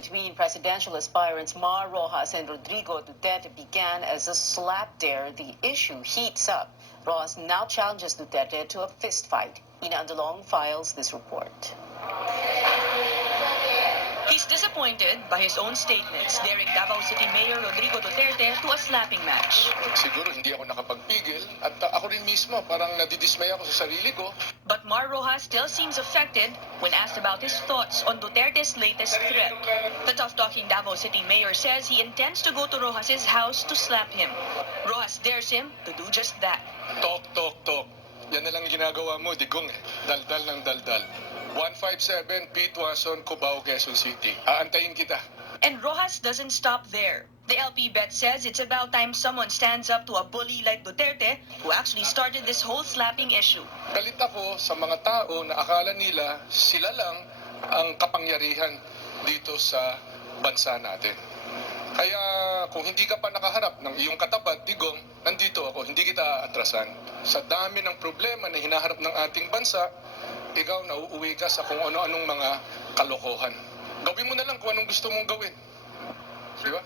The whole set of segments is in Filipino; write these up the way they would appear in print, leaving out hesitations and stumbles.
between presidential aspirants Mar Rojas and Rodrigo Duterte began as a slap dare, the issue heats up. Rojas now challenges Duterte to a fist fight. Ina Andalong files this report. He's disappointed by his own statements, daring Davao City Mayor Rodrigo Duterte to a slapping match. Siguro hindi ako nakapagpigil at ako rin mismo parang nadidismay ako sa sarili ko. But Mar Rojas still seems affected when asked about his thoughts on Duterte's latest threat. The tough-talking Davao City Mayor says he intends to go to Rojas's house to slap him. Rojas dares him to do just that. Talk. Yan na lang ginagawa mo, digong eh. Daldal ng daldal. 157 Pete Wasson, Cubao, Quezon City. Aantayin kita. And Rojas doesn't stop there. The LP bet says it's about time someone stands up to a bully like Duterte, who actually started this whole slapping issue. Galit ako sa mga tao na akala nila sila lang ang kapangyarihan dito sa bansa natin. Kaya kung hindi ka pa nakaharap ng iyong katapat, digong, nandito ako, hindi kita atrasan. Sa dami ng problema na hinaharap ng ating bansa, ikaw nauuwi ka sa kung ano-anong mga kalokohan. Gawin mo na lang kung anong gusto mong gawin. Di ba?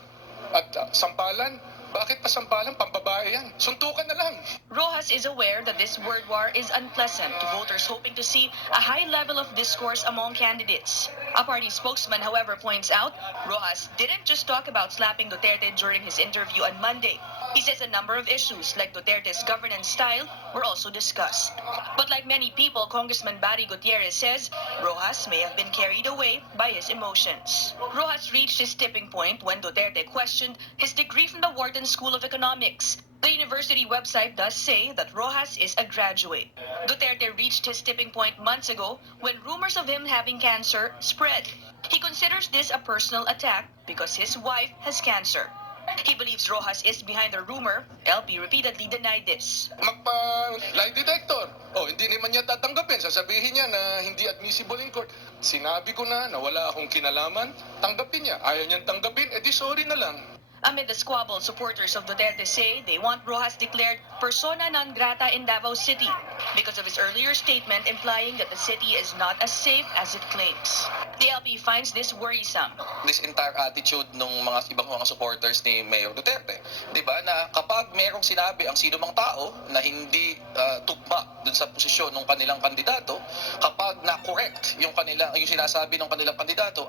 At sampalan, bakit pa sampalan? Pambabae yan. Suntukan na lang. Rojas is aware that this word war is unpleasant to voters hoping to see a high level of discourse among candidates. A party spokesman, however, points out Rojas didn't just talk about slapping Duterte during his interview on Monday. He says a number of issues like Duterte's governance style were also discussed. But like many people, Congressman Barry Gutierrez says Rojas may have been carried away by his emotions. Rojas reached his tipping point when Duterte questioned his degree from the Wharton School of Economics. The university website does say that Rojas is a graduate. Duterte reached his tipping point months ago when rumors of him having cancer spread. He considers this a personal attack because his wife has cancer. He believes Rojas is behind the rumor. LP repeatedly denied this. Magpa-lie detector. Hindi naman niya tatanggapin. Sasabihin niya na hindi admissible in court. Sinabi ko na wala akong kinalaman. Tanggapin niya. Ayaw niyang tanggapin, edi sorry na lang. Amid the squabble, supporters of Duterte say they want Rojas declared persona non grata in Davao City because of his earlier statement implying that the city is not as safe as it claims. The LP finds this worrisome. This entire attitude ng mga ibang mga supporters ni Mayor Duterte, 'di ba, na kapag merong sinabi ang sino mang tao na hindi tugma dun sa posisyon ng kanilang kandidato, kapag na-correct yung sinasabi ng kanilang kandidato,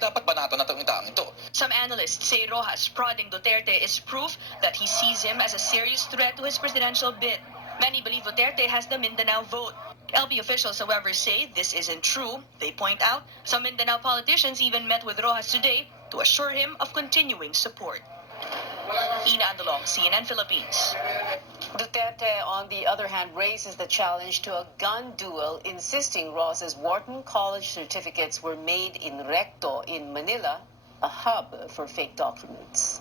dapat banatan na itong taong ito. Some analysts say Rojas prodding Duterte is proof that he sees him as a serious threat to his presidential bid. Many believe Duterte has the Mindanao vote. LP officials, however, say this isn't true. They point out some Mindanao politicians even met with Rojas today to assure him of continuing support. Ina Andalong, CNN Philippines. Duterte, on the other hand, raises the challenge to a gun duel, insisting Ross's Wharton College certificates were made in Recto in Manila, a hub for fake documents.